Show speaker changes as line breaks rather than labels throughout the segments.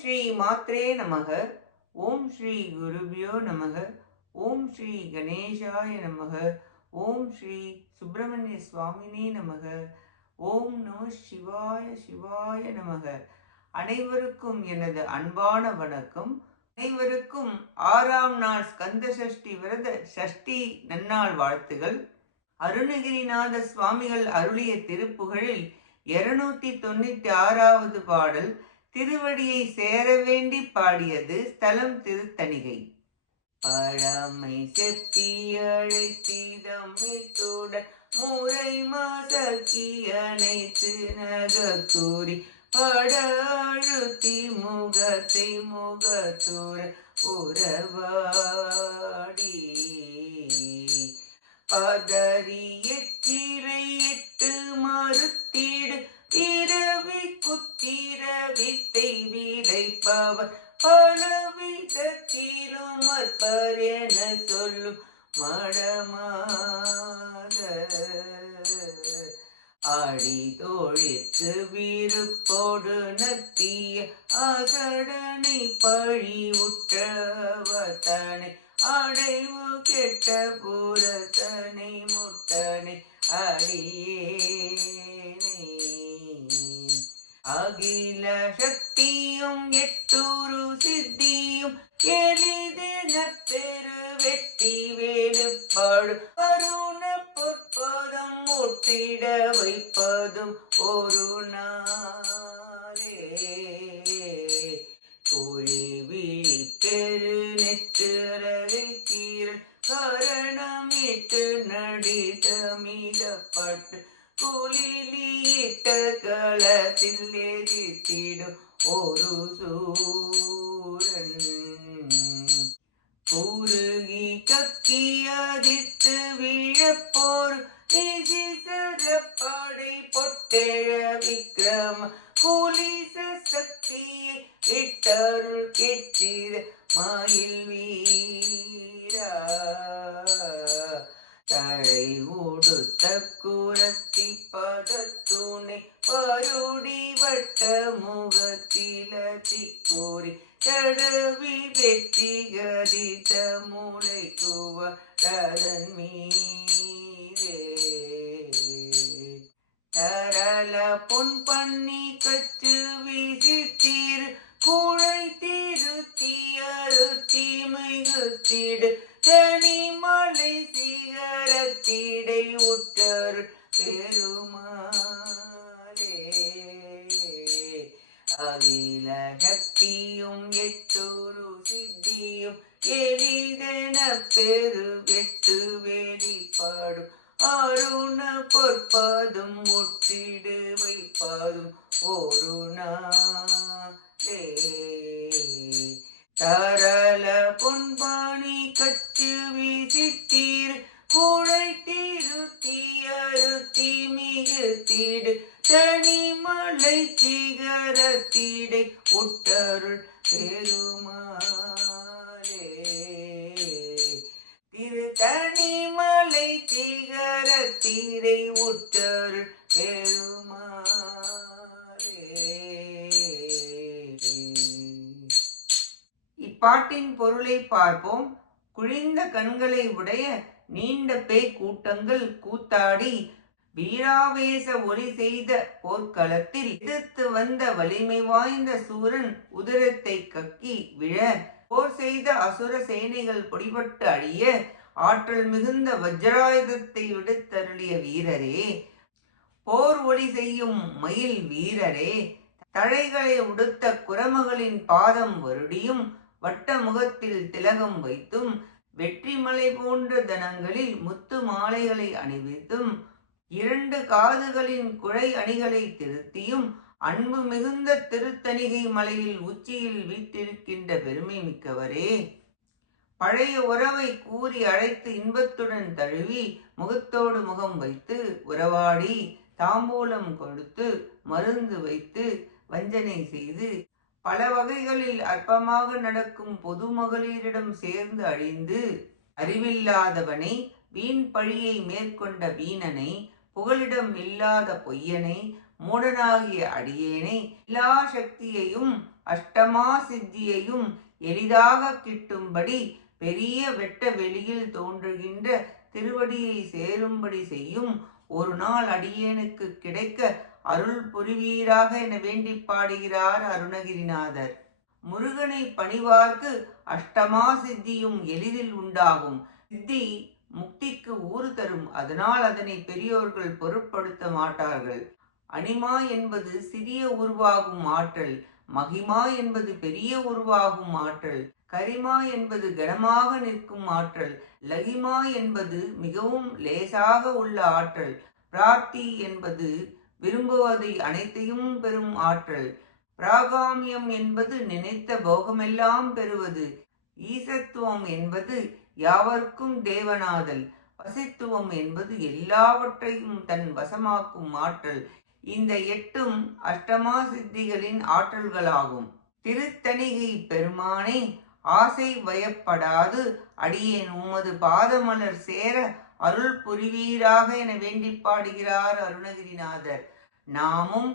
ஸ்ரீ மாத்ரே நமக. ஓம் ஸ்ரீ குருபியோ நமக. ஓம் ஸ்ரீ கணேசாய நமக. ஓம் ஸ்ரீ சுப்பிரமணிய சுவாமினே நமக. ஓம் நம சிவாய சிவாய நமக. அனைவருக்கும் எனது அன்பான வணக்கம். அனைவருக்கும் ஆறாம் நாள் ஸ்கந்த சஷ்டி விரத சஷ்டி நன்னாள் வாழ்த்துகள். அருணகிரிநாத சுவாமிகள் அருளிய திருப்புகழில் இருநூத்தி தொண்ணூத்தி ஆறாவது பாடல் திருவடியை சேர வேண்டி பாடியது ஸ்தலம் திருத்தணிகை. பழமை செப்பி அழைத்தீதமிட்டுடன் முறை மாசக்கி அனைத்து நகத்தூரி பட அழுத்தி முகத்தை முகத்தூர உறவாடி. பதறி என சொல்லும் மடமாத அடிதோழிற்கு விருப்போடு நத்திய அசடனை பழி உற்றவத்தனை அடைவு கெட்ட புறத்தனை முட்டனை அடியேனை. அகில சக்தி குளிலிட்ட களத்தில் எதிர்த்திடும் ஒரு சூரன். குறுகி கக்கி அதித்து விழப்போர் படை பொட்டெழ விக்ரம. குலிச சக்தியை இட்டருள் கெட்டித மாயில் வீரா. தழை உடுத்த கதித்த மூளை குவடதன் மீதே. தரல பொன் பண்ணி கச்சு விசித்தீர் கூழை திருத்தியரு அருத்தி மிகுத்திடு அகில சக்தியும் சித்தியும் எரிதன பெரு வெட்டு வெளிப்பாடும். அருண பொற்பதும் முட்டிடு வைப்பதும் ஒரு தரல தரள பொன்பாணி கச்சு விசித்தீர். குழை மிகுத்திடு தனிமலை சிகரத்திடை ஒட்டருள் பெருமாளே. திரு தனிமலை சிகரத்திடை ஒட்டருள் பெருமாளே. இப்பாட்டின் பொருளை பார்ப்போம். குழிந்த கண்களை உடைய நீண்ட பேய் கூட்டங்கள் கூத்தாடி வீராவேச ஒளி செய்த போர்க்களத்தில் எதிர்த்து வந்த வலிமை வாய்ந்த சூரன் உதிரத்தை கக்கி விழ போர் செய்த அசுர சேனைகள் பொடிபட்டு அழிய ஆற்றல் மிகுந்த வஜ்ராயுதத்தை விடுத்தருளிய வீரரே போர் ஒளி செய்யும் மயில் வீரரே தழைகளை உடுத்த குரமகளின் பாதம் வருடியும் வட்ட முகத்தில் திலகம் வைத்தும் வெற்றி மலை போன்ற தனங்களில் முத்து மாலைகளை அணிவித்தும் இரண்டு காதுகளின் குழை அணிகளை திருத்தியும் அன்பு மிகுந்த திருத்தணிகை மலையில் உச்சியில் வீட்டிருக்கின்ற பெருமை மிக்கவரே. பழைய உறவை கூறி அழைத்து இன்பத்துடன் தழுவி முகத்தோடு முகம் வைத்து உறவாடி தாம்பூலம் கொடுத்து மருந்து வைத்து வஞ்சனை செய்து பல வகைகளில் அற்பமாக நடக்கும் பொது மகளிரிடம் சேர்ந்து அழிந்து அறிவில்லாதவனை வீண் பழியை மேற்கொண்ட வீணனை புகலிடம் இல்லாத பொய்யனை மூடனாகிய அடியேனை எல்லா சக்தியையும் அஷ்டமா சித்தியையும் எளிதாக கிட்டும்படி பெரிய வெட்ட வெளியில் தோன்றுகின்ற திருவடியை சேரும்படி செய்யும் ஒரு நாள் அடியேனுக்கு கிடைக்க அருள் புரிவீராக என வேண்டி பாடுகிறார் அருணகிரிநாதர். முருகனை பணிவார்க்கு அஷ்டமா சித்தியும் எளிதில் உண்டாகும். சித்தி அதனால் அதனை பெரியோர்கள் பொருட்படுத்த மாட்டார்கள். அனிமா என்பது சிறிய உருவாகும் ஆற்றல் மகிமா என்பது பெரிய உருவாகும் ஆற்றல் கரிமா என்பது கனமாக நிற்கும் ஆற்றல் லகிமா என்பது மிகவும் லேசாக உள்ள ஆற்றல் பிராப்தி என்பது விரும்புவதை அனைத்தையும் பெறும் ஆற்றல் பிராகாமியம் என்பது நினைத்த போகமெல்லாம் பெறுவது ஈசத்துவம் என்பது யாவர்க்கும் தேவனாதல் வசித்துவம் என்பது எல்லாவற்றையும் தன் வசமாக்கும் ஆற்றல். இந்த எட்டும் அஷ்டமா சித்திகளின் ஆற்றல்களாகும். திருத்தணிகை பெருமானை ஆசை வயப்படாது அடியேன் உமது பாதமலர் சேர அருள் புரிவீராக என வேண்டி பாடுகிறார் அருணகிரிநாதர். நாமும்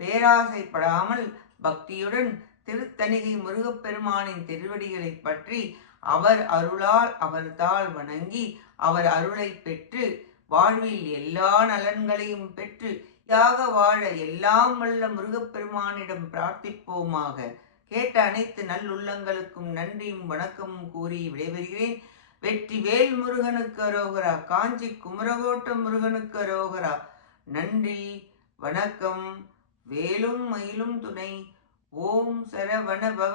பேராசைப்படாமல் பக்தியுடன் திருத்தணிகை முருகப்பெருமானின் திருவடிகளை பற்றி அவர் அருளால் அவர்தாள் வணங்கி அவர் அருளை பெற்று வாழ்வில் எல்லா நலன்களையும் பெற்று யாக வாழ எல்லாம் வல்ல முருகப்பெருமானிடம் பிரார்த்திப்போமாக. கேட்ட அனைத்து நல்லுள்ளங்களுக்கும் நன்றியும் வணக்கமும் கூறி விடைபெறுகிறேன். வெற்றி வேல் முருகனுக்கு அரோகரா காஞ்சி குமரகோட்டம் முருகனுக்கு அரோகரா. நன்றி வணக்கம். வேலும் மயிலும் துணை. ஓம் சரவண பவ